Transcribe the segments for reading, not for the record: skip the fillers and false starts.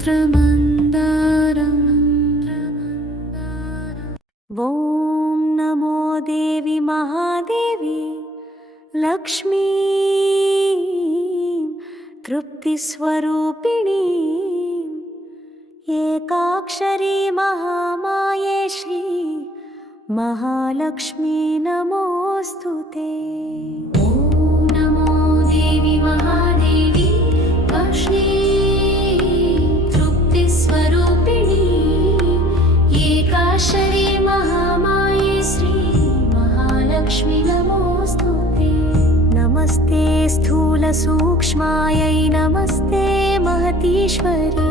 ॐ नमो देवी महादेवी लक्ष्मी तृप्तिस्वरूपिणी एकाक्षरी महामाये श्री महालक्ष्मी नमोस्तुते। ॐ नमो देवी महादेवी लक्ष्मी तृप्तिस्वरूपिणी एकाक्षरी महामाये श्री महालक्ष्मी नमोस्तुते। नमस्ते स्थूलसूक्ष्मायै नमस्ते महतीश्वरी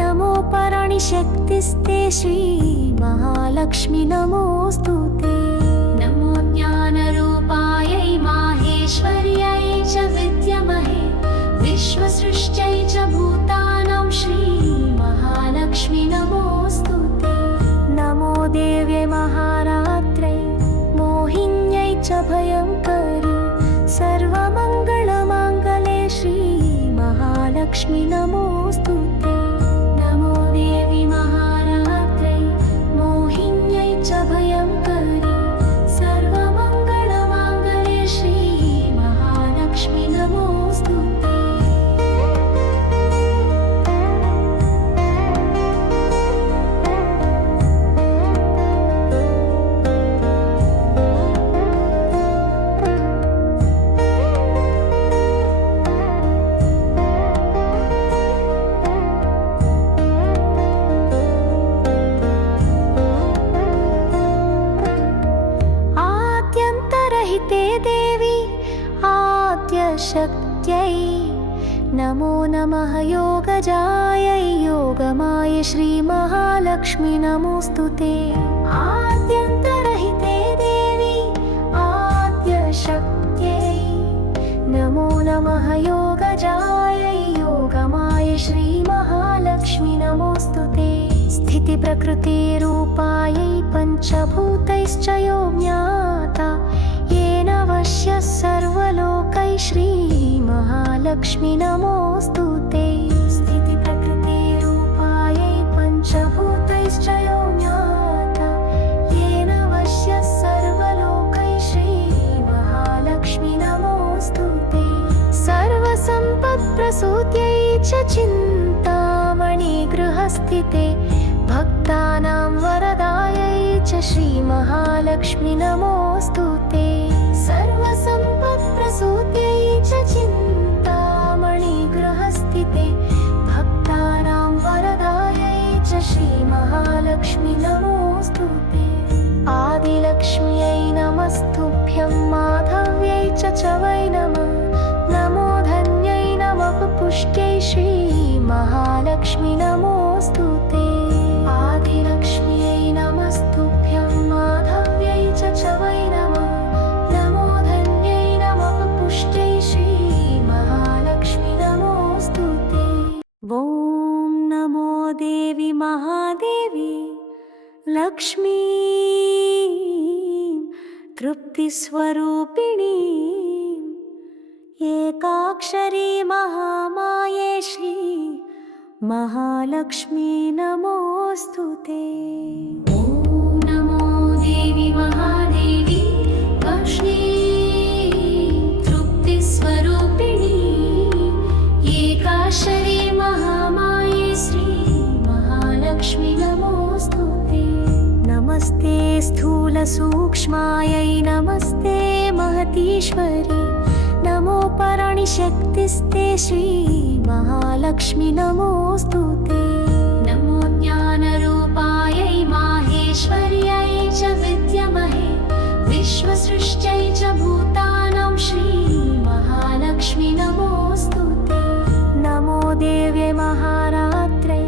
नमो पराणिशक्तिस्ते श्री महालक्ष्मी नमोस्तुते। नमो ज्ञानरूपायै माहेश्वर्यै च विद्महे विश्वसृष्ट्यै च भूतानां श्री महालक्ष्मी नमोस्तुते। नमो देव्यै महारात्रै मोहिन्यै च भयङ्करी सर्वमङ्गलमाङ्गल्ये श्री महालक्ष्मी नमोस्तुते। नमो देवी महारात्रै मोहिन्यै च भयङ्करी सर्वमङ्गलमाङ्गल्ये श्री महालक्ष्मी नमोस्तुते। देवी आद्यशक्त्यै नमो नमः योगजायै योगमायै श्री महालक्ष्मी नमोस्तुते। आद्यन्तरहिते देवी आद्यशक्त्यै नमो नमः योगजायै योगमायै श्री महालक्ष्मी नमोस्तुते। स्थितिप्रकृतिरूपायै पञ्चभूतैश्च यो ज्ञाता येन वश्यः सर्वलोकै श्री महालक्ष्मी नमोस्तुते। स्थितिप्रकृतिरूपायै पञ्चभूतैश्च यो ज्ञाता येन वश्यः सर्वलोकै श्री महालक्ष्मी नमोस्तुते। सर्वसम्पत्प्रसूत्यै च चिन्तामणिगृहस्थिते भक्तानां वरदायै च श्री महालक्ष्मी नमोस्तुते। सर्वसम्पत्प्रसूत्यै च चिन्तामणिगृहस्थिते भक्तानां वरदायै च श्री महालक्ष्मी नमोस्तुते। आदिलक्ष्म्यै नमस्तुभ्यं माधव्यै च वै नमः नमो धन्यै नमः पुष्ट्यै श्री महालक्ष्मी नमोस्तुते। आदिलक्ष्म्यै नमस्तुभ्यं माधव्यै च वै नमः नमो धन्यै नमः पुष्ट्यै श्री महालक्ष्मी नमोस्तुते। ॐ नमो देवी महादेवी लक्ष्मी तृप्तिस्वरूपिणी एकाक्षरी महामाये श्री महालक्ष्मी नमोस्तुते। ॐ नमो देवी महादेवी लक्ष्मी तृप्तिस्वरूपिणी एकाक्षरी महामाये श्री महालक्ष्मी नमोस्तुते। नमस्ते स्थूलसूक्ष्मायै नमस्ते महतीश्वरी नमो पराणिशक्तिस्ते श्री महालक्ष्मी नमोस्तुते। नमो ज्ञानरूपायै माहेश्वर्यै च विद्महे विश्वसृष्ट्यै च भूतानां श्री महालक्ष्मी नमोस्तुते। नमो देव्यै महारात्रै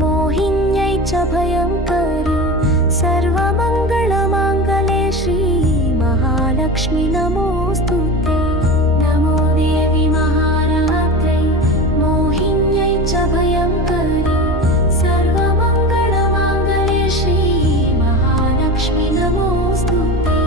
मोहिन्यै च भयङ्करी सर्वमङ्गलमाङ्गल्ये श्री महालक्ष्मी नमोस्तुते। नमो देवी महारात्रै मोहिन्यै च भयङ्करी सर्वमङ्गलमाङ्गल्ये श्री महालक्ष्मी नमोस्तुते।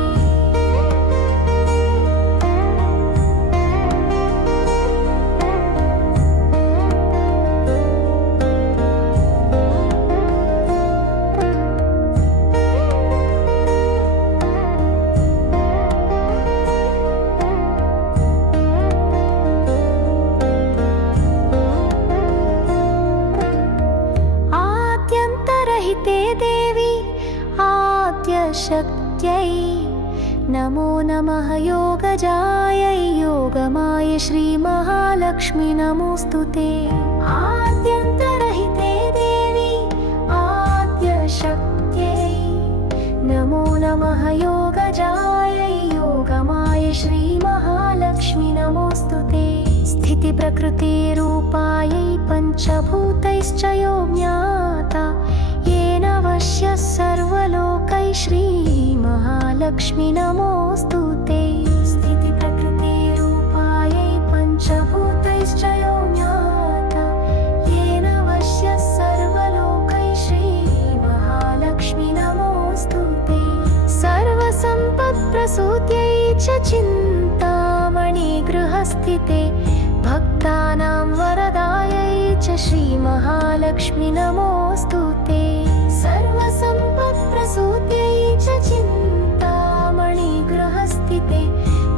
आद्यशक्त्यै नमो नमः योगजायै योगमायै श्रीमहालक्ष्मी नमोऽस्तुते आद्यन्तरहिते देवी आद्यशक्त्यै नमो नमः योगजायै योगमायै श्रीमहालक्ष्मी नमोऽस्तुते स्थितिप्रकृतिरूपायै पञ्चभूतैश्च यो ज्ञाता येन वश्यः सर्वलोकैः श्रीमहालक्ष्मी नमोऽस्तुते स्थितिप्रकृतिरूपायै पञ्चभूतैश्च यो ज्ञाता येन वश्यः सर्वलोकैः श्रीमहालक्ष्मी नमोऽस्तुते सर्वसम्पत्प्रसूत्यै च चिन्तामणिगृहस्थिते भक्तानां वरदायै च श्रीमहालक्ष्मी नमोऽस्तुते सर्वसम्पत्प्रसूत्यै च चिन्तामणिगृहस्थिते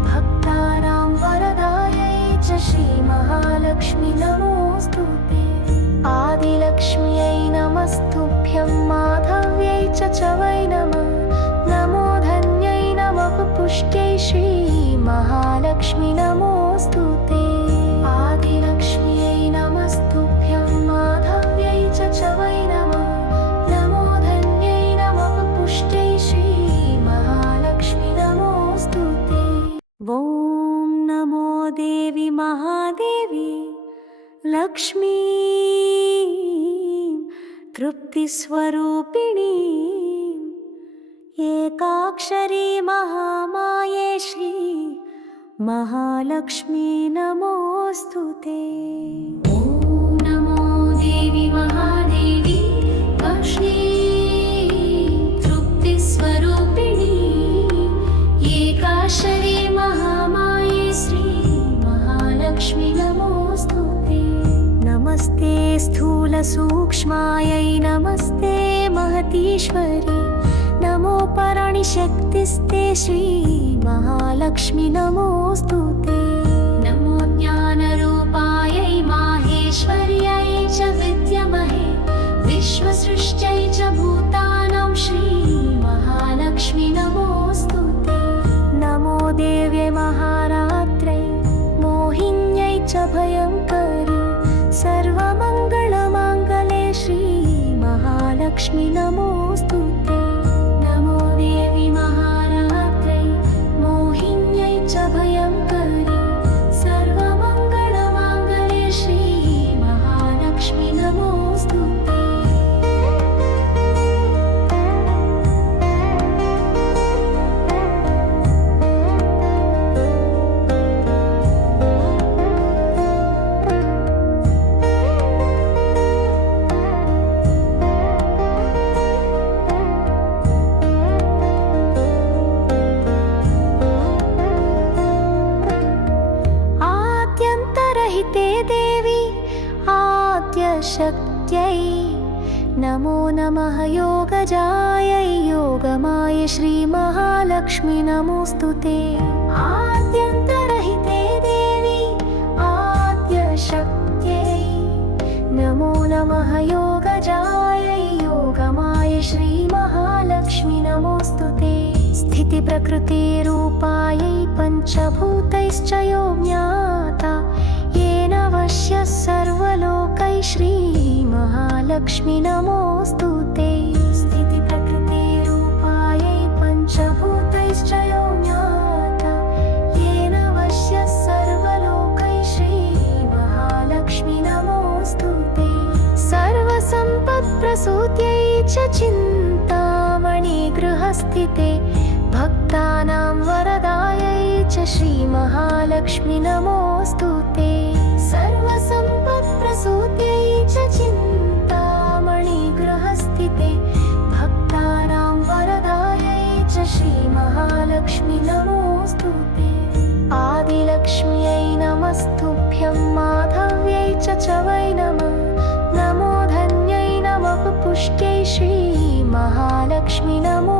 भक्तानां वरदायै च श्रीमहालक्ष्मी नमोऽस्तुते आदिलक्ष्म्यै नमस्तुभ्यं माधव्यै च वै नमः नमो धन्यै नमः पुष्ट्यै श्रीमहालक्ष्मी नमोऽस्तुते आदिलक्ष्म्यै नमस्तुभ्यं माधव्यै च वै नमः नमो धन्यै नमः पुष्ट्यै श्रीमहालक्ष्मी नमोऽस्तुते ॐ नमो देवी महादेवी लक्ष्मी तृप्तिस्वरूपिणी एकाक्षरी महामाये श्री महालक्ष्मी नमोऽस्तुते ॐ नमो देवी महादेवी लक्ष्मी तृप्तिस्वरूपिणी एकाक्षरी महामाये श्री महालक्ष्मी नमोऽस्तुते नमस्ते स्थूलसूक्ष्मायै नमस्ते महतीश्वरी नमो पराणिशक्तिस्ते श्रीमहालक्ष्मी नमोऽस्तुते नमो ज्ञानरूपायै माहेश्वर्यै च विद्महे विश्वसृष्ट्यै च भूतानां श्रीमहालक्ष्मी नमोऽस्तुते नमो देव्यै महारात्रै मोहिन्यै च भयङ्करी सर्वमङ्गलमाङ्गल्ये श्रीमहालक्ष्मी नमोऽस्तुते नमो देवी महारात्रै मोहिन्यै च भयङ्करी सर्वमङ्गलमाङ्गल्ये श्रीमहालक्ष्मी नमोऽस्तुते देवी आद्यशक्त्यै नमो नमः योगजायै योगमायै श्रीमहालक्ष्मी नमोऽस्तुते आद्यन्तरहिते देवी आद्यशक्त्यै नमो नमः योगजायै योगमायै श्रीमहालक्ष्मी नमोऽस्तुते स्थितिप्रकृतिरूपायै पञ्चभूतैश्च यो ज्ञाता येन वश्यः सर्वलोकैः श्रीमहालक्ष्मी नमोऽस्तुते स्थितिप्रकृतिरूपायै पञ्चभूतैश्च यो ज्ञाता येन वश्यः सर्वलोकैः श्रीमहालक्ष्मी नमोऽस्तुते सर्वसम्पत्प्रसूत्यै च चिन्तामणिगृहस्थिते भक्तानां वरदायै च श्रीमहालक्ष्मी नमोऽस्तुते सर्वसम्पत्प्रसूत्यै च चिन्तामणिगृहस्थिते भक्तानां वरदायै च श्रीमहालक्ष्मी नमोऽस्तुते आदिलक्ष्म्यै नमस्तुभ्यं माधव्यै च वै नमः नमो धन्यै नमः पुष्ट्यै श्रीमहालक्ष्मी नमो